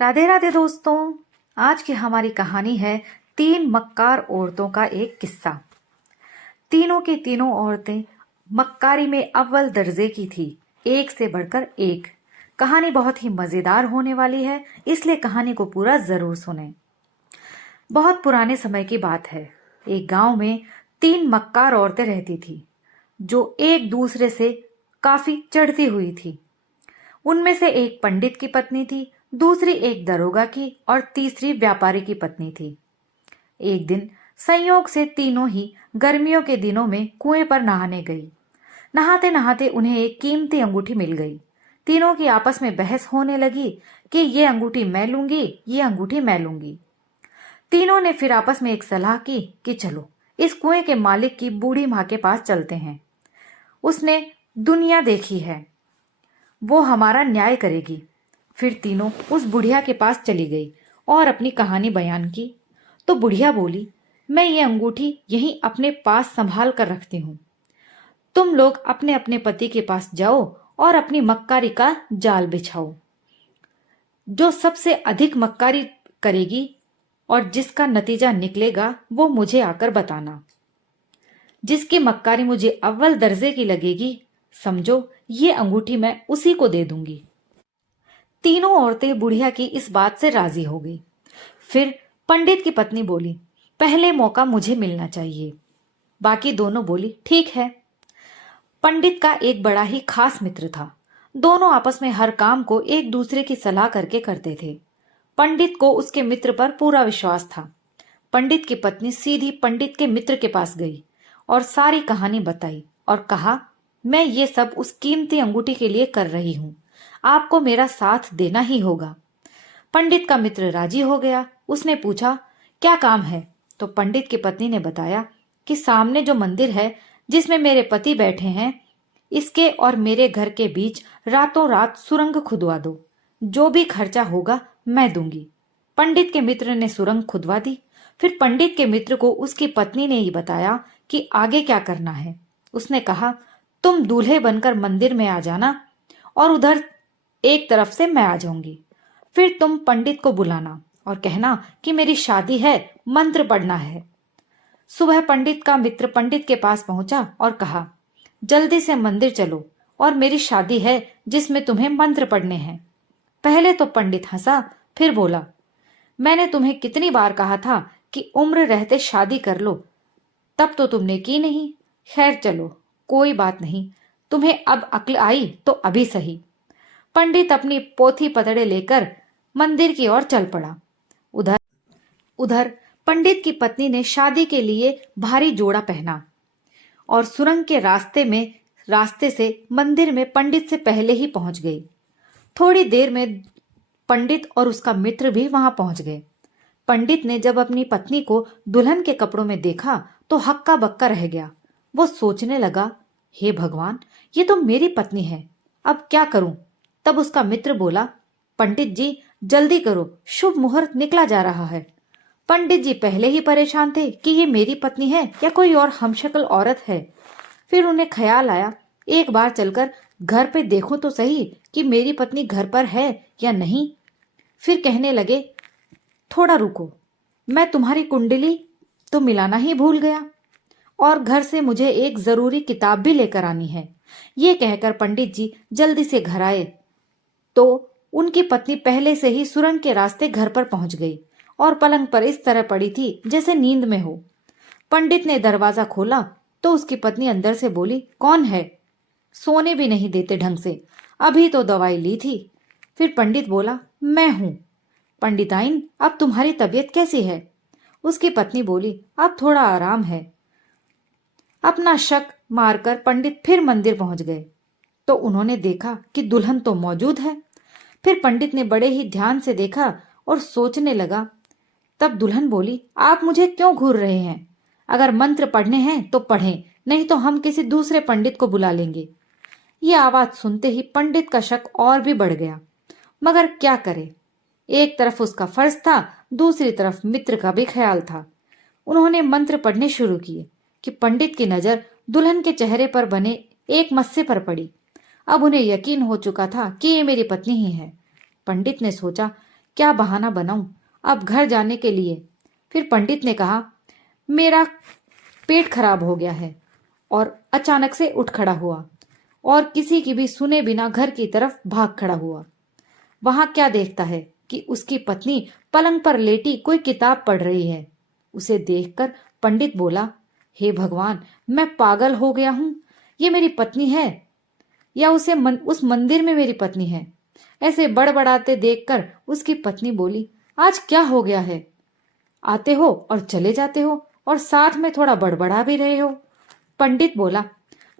राधे राधे दोस्तों। आज की हमारी कहानी है तीन मक्कार औरतों का एक किस्सा। तीनों की तीनों औरतें मक्कारी में अव्वल दर्जे की थी, एक से बढ़कर एक। कहानी बहुत ही मजेदार होने वाली है, इसलिए कहानी को पूरा जरूर सुनें। बहुत पुराने समय की बात है। एक गांव में तीन मक्कार औरतें रहती थी, जो एक दूसरे से काफी चढ़ती हुई थी। उनमें से एक पंडित की पत्नी थी, दूसरी एक दरोगा की और तीसरी व्यापारी की पत्नी थी। एक दिन संयोग से तीनों ही गर्मियों के दिनों में कुएं पर नहाने गई। नहाते नहाते उन्हें एक कीमती अंगूठी मिल गई। तीनों की आपस में बहस होने लगी कि ये अंगूठी मैं लूंगी, ये अंगूठी मैं लूंगी। तीनों ने फिर आपस में एक सलाह की कि चलो इस कुएं के मालिक की बूढ़ी माँ के पास चलते हैं। उसने दुनिया देखी है, वो हमारा न्याय करेगी। फिर तीनों उस बुढ़िया के पास चली गई और अपनी कहानी बयान की। तो बुढ़िया बोली, मैं ये अंगूठी यहीं अपने पास संभाल कर रखती हूँ। तुम लोग अपने अपने पति के पास जाओ और अपनी मक्कारी का जाल बिछाओ। जो सबसे अधिक मक्कारी करेगी और जिसका नतीजा निकलेगा वो मुझे आकर बताना। जिसकी मक्कारी मुझे अव्वल दर्जे की लगेगी, समझो ये अंगूठी मैं उसी को दे दूंगी। तीनों औरतें बुढ़िया की इस बात से राजी हो गई। फिर पंडित की पत्नी बोली, पहले मौका मुझे मिलना चाहिए। बाकी दोनों बोली, ठीक है। पंडित का एक बड़ा ही खास मित्र था। दोनों आपस में हर काम को एक दूसरे की सलाह करके करते थे। पंडित को उसके मित्र पर पूरा विश्वास था। पंडित की पत्नी सीधी पंडित के मित्र के पास गई और सारी कहानी बताई और कहा, मैं ये सब उस कीमती अंगूठी के लिए कर रही हूँ, आपको मेरा साथ देना ही होगा। पंडित का मित्र राजी हो गया। उसने पूछा, क्या काम है? तो पंडित की पत्नी ने बताया कि सामने जो मंदिर है जिसमें मेरे पति बैठे हैं, इसके और मेरे घर के बीच रातों रात सुरंग खुदवा दो। जो भी खर्चा होगा मैं दूंगी। पंडित के मित्र ने सुरंग खुदवा दी। फिर पंडित के मित्र को उसकी पत्नी ने ही बताया कि आगे क्या करना है। उसने कहा, तुम दूल्हे बनकर मंदिर में आ जाना और उधर एक तरफ से मैं आ जाऊंगी। फिर तुम पंडित को बुलाना और कहना कि मेरी शादी है, मंत्र पढ़ना है। सुबह पंडित का मित्र पंडित के पास पहुंचा और कहा, जल्दी से मंदिर चलो और मेरी शादी है जिसमें तुम्हें मंत्र पढ़ने हैं। पहले तो पंडित हंसा, फिर बोला, मैंने तुम्हें कितनी बार कहा था कि उम्र रहते शादी कर लो, तब तो तुमने की नहीं। खैर चलो, कोई बात नहीं, तुम्हें अब अक्ल आई तो अभी सही। पंडित अपनी पोथी पतड़े लेकर मंदिर की ओर चल पड़ा। उधर उधर पंडित की पत्नी ने शादी के लिए भारी जोड़ा पहना और सुरंग के रास्ते से मंदिर में पंडित से पहले ही पहुंच गई। थोड़ी देर में पंडित और उसका मित्र भी वहां पहुंच गए। पंडित ने जब अपनी पत्नी को दुल्हन के कपड़ों में देखा तो हक्का बक्का रह गया। वो सोचने लगा, हे भगवान, ये तो मेरी पत्नी है, अब क्या करूं? तब उसका मित्र बोला, पंडित जी जल्दी करो, शुभ मुहूर्त निकला जा रहा है। पंडित जी पहले ही परेशान थे कि ये मेरी पत्नी है या कोई और हमशक्ल औरत है। फिर उन्हें ख्याल आया, एक बार चलकर घर पे देखूं तो सही कि मेरी पत्नी घर पर है या नहीं। फिर कहने लगे, थोड़ा रुको, मैं तुम्हारी कुंडली तो मिलाना ही भूल गया और घर से मुझे एक जरूरी किताब भी लेकर आनी है। ये कहकर पंडित जी जल्दी से घर आए तो उनकी पत्नी पहले से ही सुरंग के रास्ते घर पर पहुंच गई और पलंग पर इस तरह पड़ी थी जैसे नींद में हो। पंडित ने दरवाजा खोला तो उसकी पत्नी अंदर से बोली, कौन है? सोने भी नहीं देते ढंग से, अभी तो दवाई ली थी। फिर पंडित बोला, मैं हूं। पंडिताइन, अब तुम्हारी तबीयत कैसी है? उसकी पत्नी बोली, अब थोड़ा आराम है। अपना शक मारकर पंडित फिर मंदिर पहुंच गए तो उन्होंने देखा कि दुल्हन तो मौजूद है। फिर पंडित ने बड़े ही ध्यान से देखा और सोचने लगा। तब दुल्हन बोली, आप मुझे क्यों घूर रहे हैं? अगर मंत्र पढ़ने हैं तो पढ़ें, नहीं तो हम किसी दूसरे पंडित को बुला लेंगे। ये आवाज सुनते ही पंडित का शक और भी बढ़ गया, मगर क्या करे? एक तरफ उसका फर्ज था, दूसरी तरफ मित्र का भी ख्याल था। उन्होंने मंत्र पढ़ने शुरू किए कि पंडित की नजर दुल्हन के चेहरे पर बने एक मस्से पर पड़ी। अब उन्हें यकीन हो चुका था कि ये मेरी पत्नी ही है। पंडित ने सोचा क्या बहाना बनाऊं अब घर जाने के लिए। फिर पंडित ने कहा, मेरा पेट खराब हो गया है, और अचानक से उठ खड़ा हुआ और किसी की भी सुने बिना घर की तरफ भाग खड़ा हुआ। वहां क्या देखता है कि उसकी पत्नी पलंग पर लेटी कोई किताब पढ़ रही है। उसे देखकर पंडित बोला, हे भगवान, मैं पागल हो गया हूं। ये मेरी पत्नी है या उस मंदिर में मेरी पत्नी है। ऐसे बड़बड़ाते देखकर उसकी पत्नी बोली, आज क्या हो गया है? आते हो और चले जाते हो और साथ में थोड़ा बड़बड़ा भी रहे हो। पंडित बोला,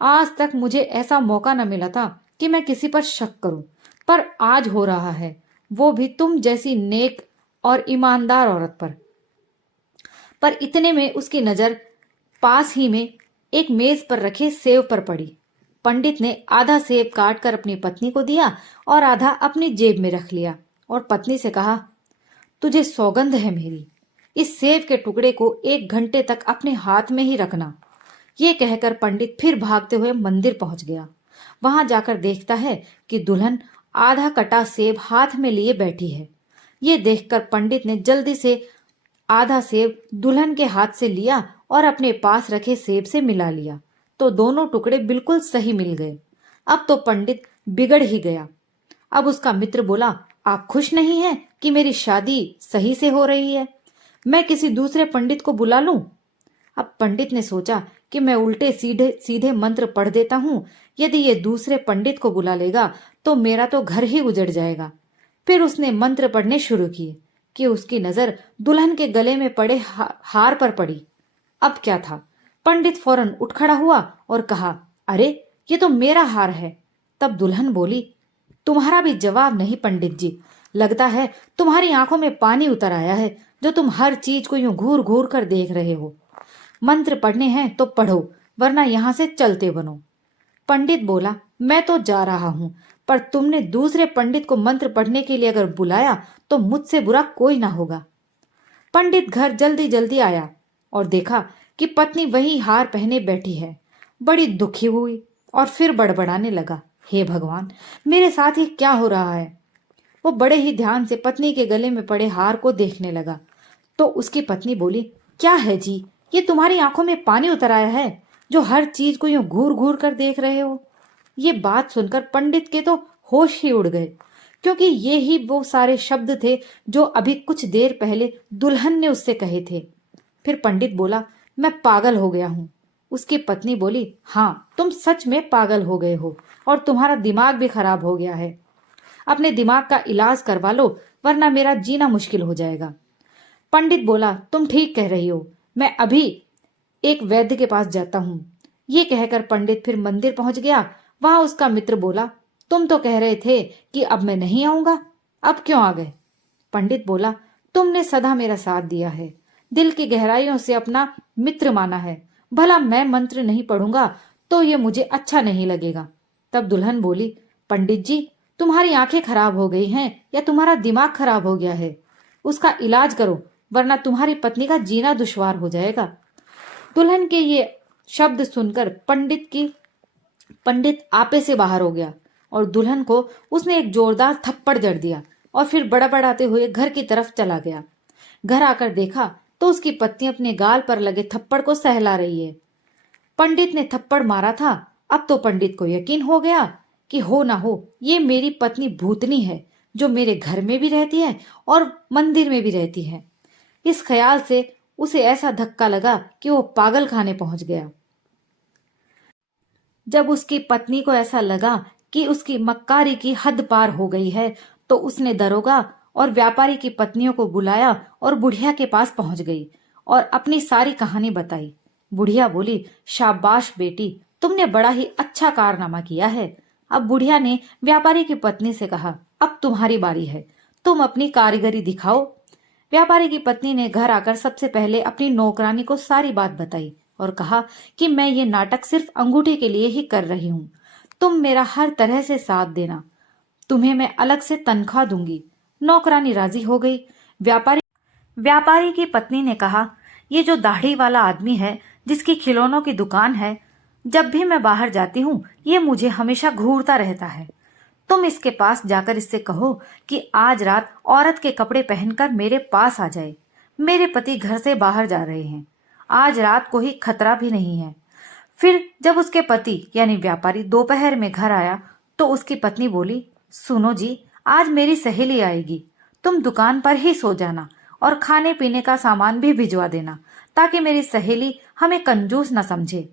आज तक मुझे ऐसा मौका न मिला था कि मैं किसी पर शक करूं, पर आज हो रहा है, वो भी तुम जैसी नेक और ईमानदार औरत पर इतने में उसकी नजर पास ही में एक मेज पर रखे सेव पर पड़ी। पंडित ने आधा सेब काट कर अपनी पत्नी को दिया और आधा अपनी जेब में रख लिया और पत्नी से कहा, तुझे सौगंध है मेरी, इस सेब के टुकड़े को 1 घंटे तक अपने हाथ में ही रखना। ये कहकर पंडित फिर भागते हुए मंदिर पहुंच गया। वहां जाकर देखता है कि दुल्हन आधा कटा सेब हाथ में लिए बैठी है। ये देखकर पंडित ने जल्दी से आधा सेब दुल्हन के हाथ से लिया और अपने पास रखे सेब से मिला लिया, तो दोनों टुकड़े बिल्कुल सही मिल गए। अब तो पंडित बिगड़ ही गया। अब उसका मित्र बोला, आप खुश नहीं हैं कि मेरी शादी सही से हो रही है? मैं किसी दूसरे पंडित को बुला लूं? अब पंडित ने सोचा कि मैं उल्टे सीधे सीधे मंत्र पढ़ देता हूं। यदि ये दूसरे पंडित को बुला लेगा तो मेरा तो घर ही उजड़ जाएगा। फिर उसने मंत्र पढ़ने शुरू किए कि उसकी नजर दुल्हन के गले में पड़े हार पर पड़ी। अब क्या था, पंडित फौरन उठ खड़ा हुआ और कहा, अरे ये तो मेरा हार है। तब दुल्हन बोली, तुम्हारा भी जवाब नहीं पंडित जी, लगता है तुम्हारी आंखों में पानी उतर आया है, जो तुम हर चीज को यूं घूर घूर कर देख रहे हो। मंत्र पढ़ने हैं तो पढ़ो, वरना यहां से चलते बनो। पंडित बोला, मैं तो जा रहा हूं, पर तुमने दूसरे पंडित को मंत्र पढ़ने के लिए अगर बुलाया तो मुझसे बुरा कोई ना होगा। पंडित घर जल्दी जल्दी आया और देखा कि पत्नी वही हार पहने बैठी है। बड़ी दुखी हुई और फिर बड़बड़ाने लगा, हे भगवान, मेरे साथ ही क्या हो रहा है? वो बड़े ही ध्यान से पत्नी के गले में पड़े हार को देखने लगा तो उसकी पत्नी बोली, क्या है जी, ये तुम्हारी आंखों में पानी उतर आया है, जो हर चीज को यूं घूर घूर कर देख रहे हो? ये बात सुनकर पंडित के तो होश ही उड़ गए, क्योंकि ये ही वो सारे शब्द थे जो अभी कुछ देर पहले दुल्हन ने उससे कहे थे। फिर पंडित बोला, मैं पागल हो गया हूं। उसकी पत्नी बोली, हाँ, तुम सच में पागल हो गए हो और तुम्हारा दिमाग भी खराब हो गया है। अपने दिमाग का इलाज करवा लो, वरना मेरा जीना मुश्किल हो जाएगा। पंडित बोला, तुम ठीक कह रही हो, मैं अभी एक वैद्य के पास जाता हूं। ये कहकर पंडित फिर मंदिर पहुंच गया। वहां उसका मित्र बोला, तुम तो कह रहे थे कि अब मैं नहीं आऊंगा, अब क्यों आ गए? पंडित बोला, तुमने सदा मेरा साथ दिया है, दिल की गहराइयों से अपना मित्र माना है, भला मैं मंत्र नहीं पढ़ूंगा तो ये मुझे अच्छा नहीं लगेगा। तब दुल्हन बोली, पंडित जी, तुम्हारी आंखें खराब हो गई हैं या तुम्हारा दिमाग खराब हो गया है? उसका इलाज करो, वरना तुम्हारी पत्नी का जीना दुश्वार हो जाएगा। दुल्हन के ये शब्द सुनकर पंडित आपे से बाहर हो गया और दुल्हन को उसने एक जोरदार थप्पड़ जड़ दिया और फिर बड़बड़ाते हुए घर की तरफ चला गया। घर आकर देखा तो उसकी पत्नी अपने गाल पर लगे थप्पड़ को सहला रही है। पंडित ने थप्पड़ मारा था। अब तो पंडित को यकीन हो गया कि हो ना हो ये मेरी पत्नी भूतनी है, जो मेरे घर में भी रहती है और मंदिर में भी रहती है। इस ख्याल से उसे ऐसा धक्का लगा कि वो पागल खाने पहुंच गया। जब उसकी पत्नी को ऐसा लगा कि उसकी मक्कारी की हद पार हो गई है तो उसने दरोगा और व्यापारी की पत्नियों को बुलाया और बुढ़िया के पास पहुंच गई और अपनी सारी कहानी बताई। बुढ़िया बोली, शाबाश बेटी, तुमने बड़ा ही अच्छा कारनामा किया है। अब बुढ़िया ने व्यापारी की पत्नी से कहा, अब तुम्हारी बारी है, तुम अपनी कारीगरी दिखाओ। व्यापारी की पत्नी ने घर आकर सबसे पहले अपनी नौकरानी को सारी बात बताई और कहा कि मैं ये नाटक सिर्फ अंगूठी के लिए ही कर रही हूँ, तुम मेरा हर तरह से साथ देना, तुम्हें मैं अलग से तनख्वाह दूंगी। नौकरानी राजी हो गई। व्यापारी की पत्नी ने कहा, ये जो दाढ़ी वाला आदमी है जिसकी खिलौनों की दुकान है, जब भी मैं बाहर जाती हूँ ये मुझे हमेशा घूरता रहता है। तुम इसके पास जाकर इससे कहो कि आज रात औरत के कपड़े पहनकर मेरे पास आ जाए। मेरे पति घर से बाहर जा रहे हैं, आज रात को ही खतरा भी नहीं है। फिर जब उसके पति यानी व्यापारी दोपहर में घर आया तो उसकी पत्नी बोली, सुनो जी, आज मेरी सहेली आएगी, तुम दुकान पर ही सो जाना और खाने पीने का सामान भी भिजवा देना, ताकि मेरी सहेली हमें कंजूस न समझे।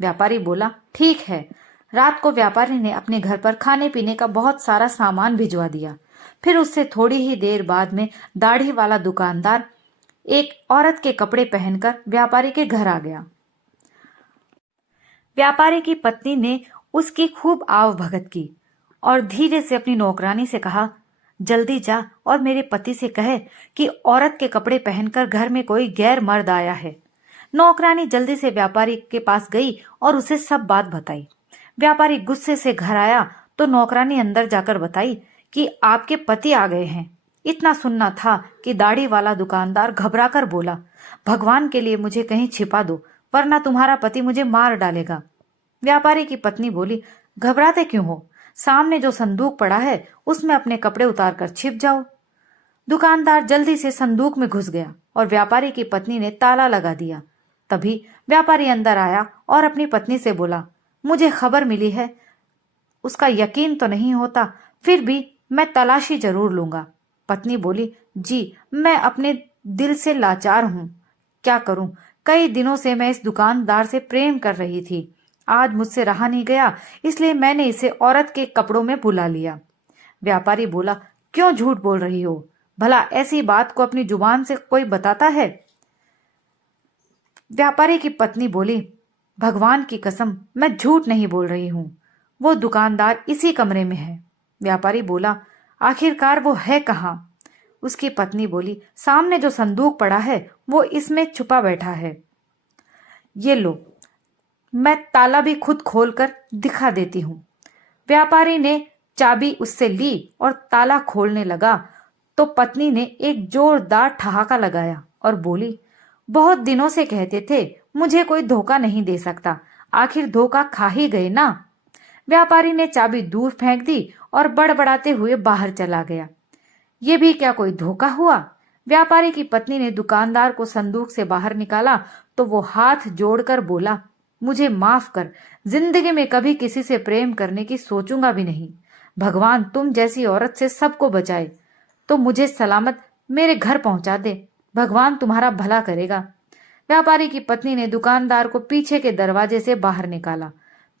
व्यापारी बोला, ठीक है। रात को व्यापारी ने अपने घर पर खाने पीने का बहुत सारा सामान भिजवा दिया। फिर उससे थोड़ी ही देर बाद में दाढ़ी वाला दुकानदार एक औरत के कपड़े पहनकर व्यापारी के घर आ गया। व्यापारी की पत्नी ने उसकी खूब आव भगत की और धीरे से अपनी नौकरानी से कहा, जल्दी जा और मेरे पति से कहे कि औरत के कपड़े पहनकर घर में कोई गैर मर्द आया है। नौकरानी जल्दी से व्यापारी के पास गई और उसे सब बात बताई। व्यापारी गुस्से से घर आया तो नौकरानी अंदर जाकर बताई कि आपके पति आ गए हैं। इतना सुनना था कि दाढ़ी वाला दुकानदार घबराकर बोला, भगवान के लिए मुझे कहीं छिपा दो, वरना तुम्हारा पति मुझे मार डालेगा। व्यापारी की पत्नी बोली, घबराते क्यों हो, सामने जो संदूक पड़ा है उसमें अपने कपड़े उतारकर छिप जाओ। दुकानदार जल्दी से संदूक में घुस गया और व्यापारी की पत्नी ने ताला लगा दिया। तभी व्यापारी अंदर आया और अपनी पत्नी से बोला, मुझे खबर मिली है, उसका यकीन तो नहीं होता, फिर भी मैं तलाशी जरूर लूंगा। पत्नी बोली, जी मैं अपने दिल से लाचार हूं, क्या करूं, कई दिनों से मैं इस दुकानदार से प्रेम कर रही थी, आज मुझसे रहा नहीं गया, इसलिए मैंने इसे औरत के कपड़ों में बुला लिया। व्यापारी बोला, क्यों झूठ बोल रही हो, भला ऐसी बात को अपनी जुबान से कोई बताता है? व्यापारी की पत्नी बोली, भगवान की कसम मैं झूठ नहीं बोल रही हूं, वो दुकानदार इसी कमरे में है। व्यापारी बोला, आखिरकार वो है कहाँ? उसकी पत्नी बोली, सामने जो संदूक पड़ा है वो इसमें छुपा बैठा है, ये लो, मैं ताला भी खुद खोलकर दिखा देती हूँ। व्यापारी ने चाबी उससे ली और ताला खोलने लगा तो पत्नी ने एक जोरदार ठहाका लगाया और बोली, बहुत दिनों से कहते थे मुझे कोई धोखा नहीं दे सकता, आखिर धोखा खा ही गए ना। व्यापारी ने चाबी दूर फेंक दी और बड़बड़ाते हुए बाहर चला गया। ये भी क्या कोई धोखा हुआ? व्यापारी की पत्नी ने दुकानदार को संदूक से बाहर निकाला तो वो हाथ जोड़कर बोला, मुझे माफ कर, जिंदगी में कभी किसी से प्रेम करने की सोचूंगा भी नहीं। भगवान तुम जैसी औरत से सबको बचाए, तो मुझे सलामत मेरे घर पहुंचा दे, भगवान तुम्हारा भला करेगा। व्यापारी की पत्नी ने दुकानदार को पीछे के दरवाजे से बाहर निकाला।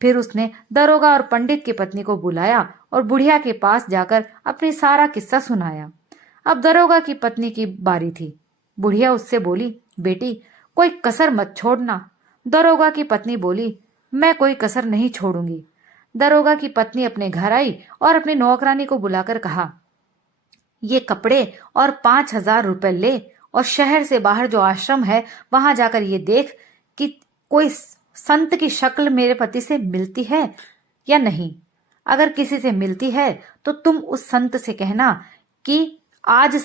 फिर उसने दरोगा और पंडित की पत्नी को बुलाया और बुढ़िया के पास जाकर अपनी सारा किस्सा सुनाया। अब दरोगा की पत्नी की बारी थी। बुढ़िया उससे बोली, बेटी कोई कसर मत छोड़ना। दरोगा की पत्नी बोली, मैं कोई कसर नहीं छोड़ूंगी। दरोगा की पत्नी अपने घर आई और अपनी नौकरानी को बुलाकर कहा, ये कपड़े और 5,000 रुपए ले और शहर से बाहर जो आश्रम है वहां जाकर ये देख कि कोई संत की शक्ल मेरे पति से मिलती है या नहीं। अगर किसी से मिलती है तो तुम उस संत से कहना कि आज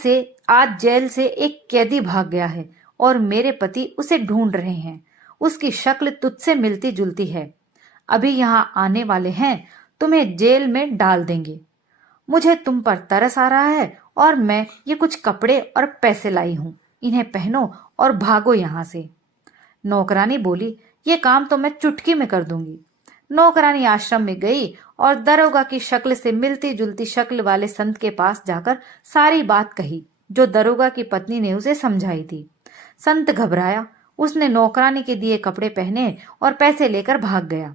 जेल से एक कैदी भाग गया है और मेरे पति उसे ढूंढ रहे हैं, उसकी शक्ल तुझसे मिलती जुलती है, अभी यहां आने वाले हैं, तुम्हें जेल में डाल देंगे। मुझे तुम पर तरस आ रहा है और मैं ये कुछ कपड़े और पैसे लाई हूं, इन्हें पहनो और भागो यहां से। नौकरानी बोली, ये काम तो मैं चुटकी में कर दूंगी। नौकरानी आश्रम में गई और दरोगा की शक्ल से मिलती जुलती शक्ल वाले संत के पास जाकर सारी बात कही जो दरोगा की पत्नी ने उसे समझाई थी। संत घबराया, उसने नौकरानी के दिए कपड़े पहने और पैसे लेकर भाग गया।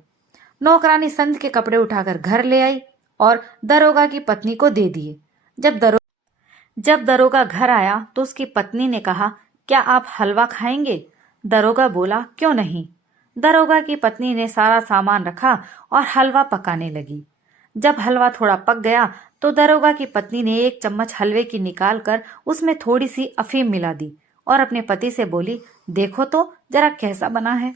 नौकरानी संत के कपड़े उठाकर घर ले आई और दरोगा की पत्नी को दे दिए। जब दरोगा घर आया तो उसकी पत्नी ने कहा, क्या आप हलवा खाएंगे? दरोगा बोला, क्यों नहीं। दरोगा की पत्नी ने सारा सामान रखा और हलवा पकाने लगी। जब हलवा थोड़ा पक गया तो दरोगा की पत्नी ने एक चम्मच हलवे की निकालकर उसमें थोड़ी सी अफीम मिला दी और अपने पति से बोली, देखो तो जरा कैसा बना है।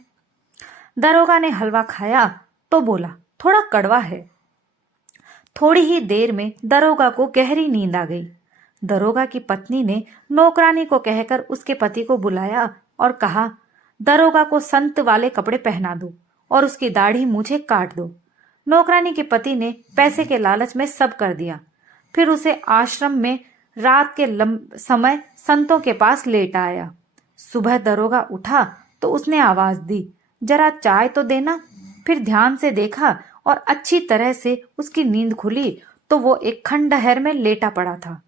दरोगा ने हलवा खाया तो बोला, थोड़ा कड़वा है। थोड़ी ही देर में दरोगा को गहरी नींद आ गई। दरोगा की पत्नी ने नौकरानी को कहकर उसके पति को बुलाया और कहा, दरोगा को संत वाले कपड़े पहना दो और उसकी दाढ़ी मूछें काट दो। नौकरानी के पति ने पैसे के लालच में सब कर दिया। फिर उसे आश्रम में रात के समय संतों के पास लेट आया। सुबह दरोगा उठा तो उसने आवाज दी, जरा चाय तो देना। फिर ध्यान से देखा और अच्छी तरह से उसकी नींद खुली तो वो एक खंडहर में लेटा पड़ा था।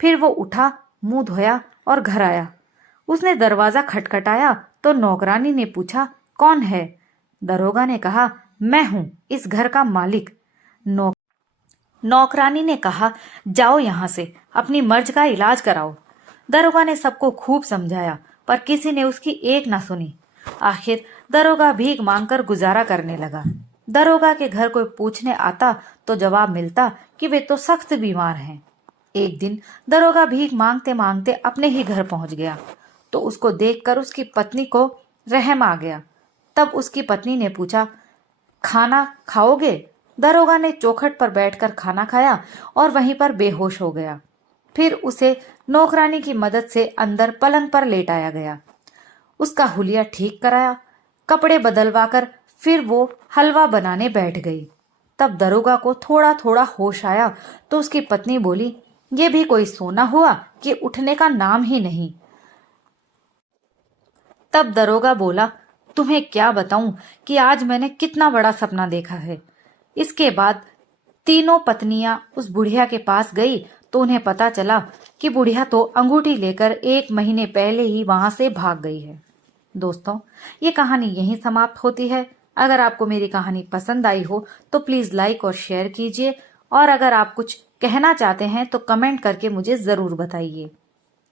फिर वो उठा, मुंह धोया और घर आया। उसने दरवाजा खटखटाया तो नौकरानी ने पूछा, कौन है? दरोगा ने कहा, मैं हूं इस घर का मालिक। नौकरानी ने कहा, जाओ यहां से, अपनी मर्ज का इलाज कराओ। दरोगा ने सबको खूब समझाया पर किसी ने उसकी एक ना सुनी। आखिर दरोगा भीख मांगकर गुजारा करने लगा। दरोगा के घर कोई पूछने आता तो जवाब मिलता कि वे तो सख्त बीमार हैं। एक दिन दरोगा भीख मांगते मांगते अपने ही घर पहुंच गया तो उसको देखकर उसकी पत्नी को रहम आ गया। तब उसकी पत्नी ने पूछा, खाना खाओगे? दरोगा ने चौखट पर बैठकर खाना खाया और वहीं पर बेहोश हो गया। फिर उसे नौकरानी की मदद से अंदर पलंग पर लेटाया गया। उसका हुलिया ठीक कराया, कपड़े बदलवाकर फिर वो हलवा बनाने बैठ गई। तब दरोगा को थोड़ा थोड़ा होश आया तो उसकी पत्नी बोली, ये भी कोई सोना हुआ कि उठने का नाम ही नहीं। तब दरोगा बोला, तुम्हें क्या बताऊं कि आज मैंने कितना बड़ा सपना देखा है। इसके बाद तीनों पत्नियां उस बुढ़िया के पास गई तो उन्हें पता चला कि बुढ़िया तो अंगूठी लेकर 1 महीने पहले ही वहां से भाग गई है। दोस्तों, ये कहानी यहीं समाप्त होती है। अगर आपको मेरी कहानी पसंद आई हो तो प्लीज लाइक और शेयर कीजिए, और अगर आप कुछ कहना चाहते हैं तो कमेंट करके मुझे जरूर बताइए।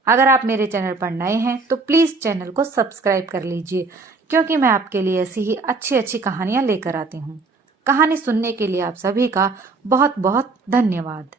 अगर आप मेरे चैनल पर नए हैं तो प्लीज चैनल को सब्सक्राइब कर लीजिए, क्योंकि मैं आपके लिए ऐसी ही अच्छी अच्छी कहानियां लेकर आती हूँ। कहानी सुनने के लिए आप सभी का बहुत बहुत धन्यवाद।